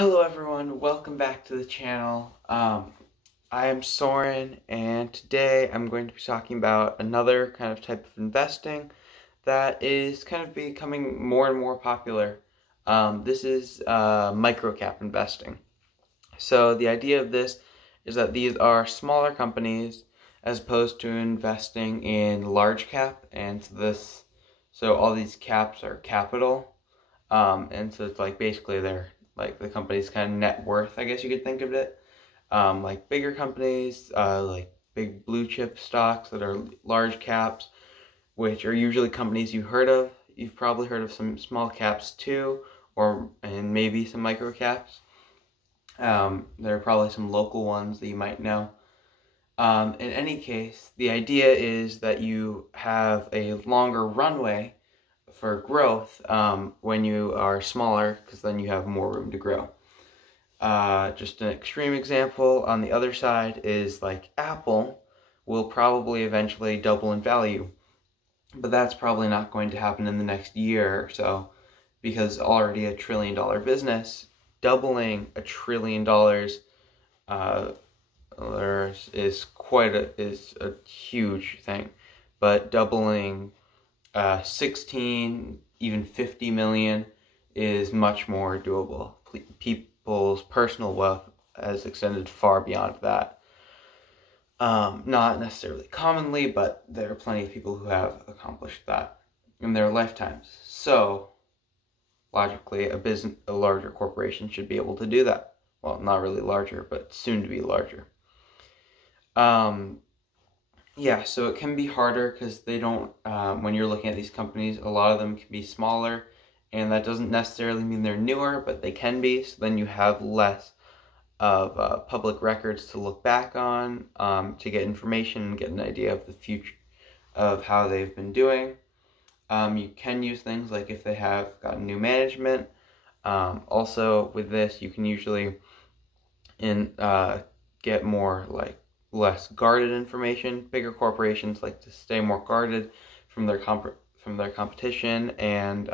Hello everyone, welcome back to the channel. I am Soren, and today I'm going to be talking about another kind of type of investing that is kind of becoming more and more popular. This is microcap investing. So the idea of this is that these are smaller companies as opposed to investing in large cap, and so all these caps are capital, and so it's like basically they're like the company's kind of net worth, I guess you could think of it. Like bigger companies, like big blue chip stocks that are large caps, which are usually companies you heard of. You've probably heard of some small caps too, and maybe some micro caps. There are probably some local ones that you might know. In any case, the idea is that you have a longer runway for growth when you are smaller, because then you have more room to grow. Just an extreme example on the other side is like Apple will probably eventually double in value, but that's probably not going to happen in the next year or so, because already a $1 trillion business, doubling $1 trillion is a huge thing, but doubling 16, even 50 million is much more doable. People's personal wealth has extended far beyond that. Not necessarily commonly, but there are plenty of people who have accomplished that in their lifetimes. So, logically, a larger corporation should be able to do that. Well, not really larger, but soon to be larger. Yeah, so it can be harder because they don't, when you're looking at these companies, a lot of them can be smaller, and that doesn't necessarily mean they're newer, but they can be, so then you have less of public records to look back on, to get information and get an idea of the future, of how they've been doing. You can use things like if they have gotten new management. Also, with this, you can usually get more, like, less guarded information. Bigger corporations like to stay more guarded from their competition, and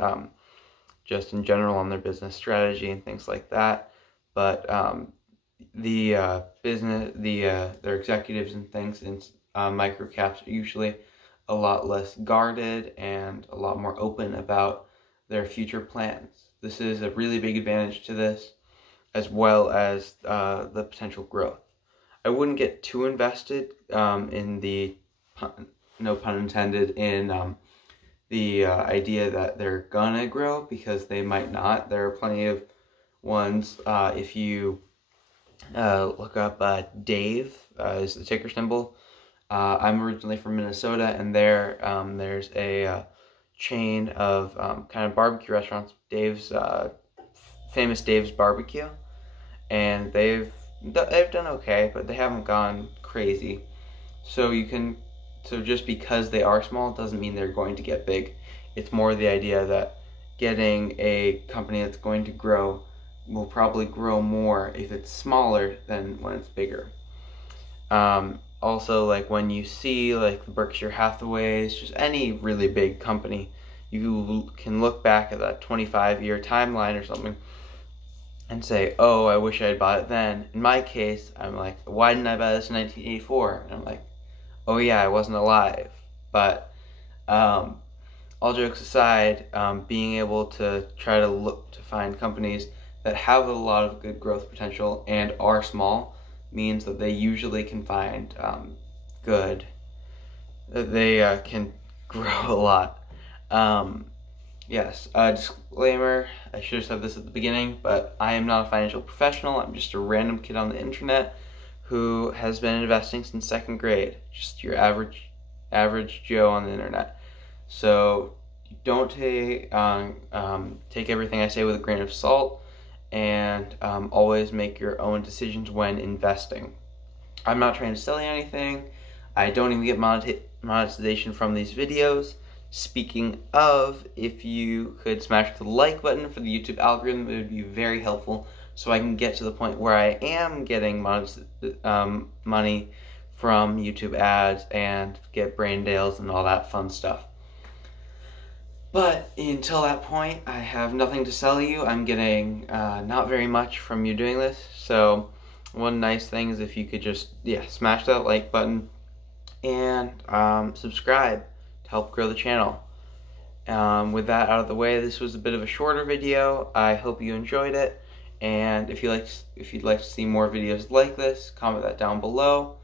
just in general on their business strategy and things like that. But their executives and things in microcaps are usually a lot less guarded and a lot more open about their future plans. This is a really big advantage to this, as well as the potential growth. I wouldn't get too invested in the, no pun intended, in the idea that they're gonna grow, because they might not. There are plenty of ones. If you look up Dave is the ticker symbol. I'm originally from Minnesota, and there's a chain of kind of barbecue restaurants, famous Dave's Barbecue, and they've done okay, but they haven't gone crazy. So just because they are small doesn't mean they're going to get big. It's more the idea that getting a company that's going to grow will probably grow more if it's smaller than when it's bigger. Also, like when you see like the Berkshire Hathaways, just any really big company, you can look back at that 25-year timeline or something and say, oh, I wish I had bought it then. In my case, I'm like, why didn't I buy this in 1984? And I'm like, oh yeah, I wasn't alive. But all jokes aside, being able to try to look to find companies that have a lot of good growth potential and are small means that they usually can find they can grow a lot. Yes, disclaimer, I should have said this at the beginning, but I am not a financial professional. I'm just a random kid on the internet who has been investing since 2nd grade. Just your average Joe on the internet. So don't take everything I say with a grain of salt, and always make your own decisions when investing. I'm not trying to sell you anything. I don't even get monetization from these videos. Speaking of, if you could smash the like button for the YouTube algorithm, it would be very helpful, so I can get to the point where I am getting money from YouTube ads and get brain deals and all that fun stuff. But until that point, I have nothing to sell you. I'm getting not very much from you doing this. So one nice thing is if you could just, smash that like button and subscribe to help grow the channel. With that out of the way, this was a bit of a shorter video. I hope you enjoyed it. And if you'd like to see more videos like this, comment that down below.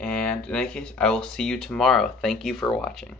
And in any case, I will see you tomorrow. Thank you for watching.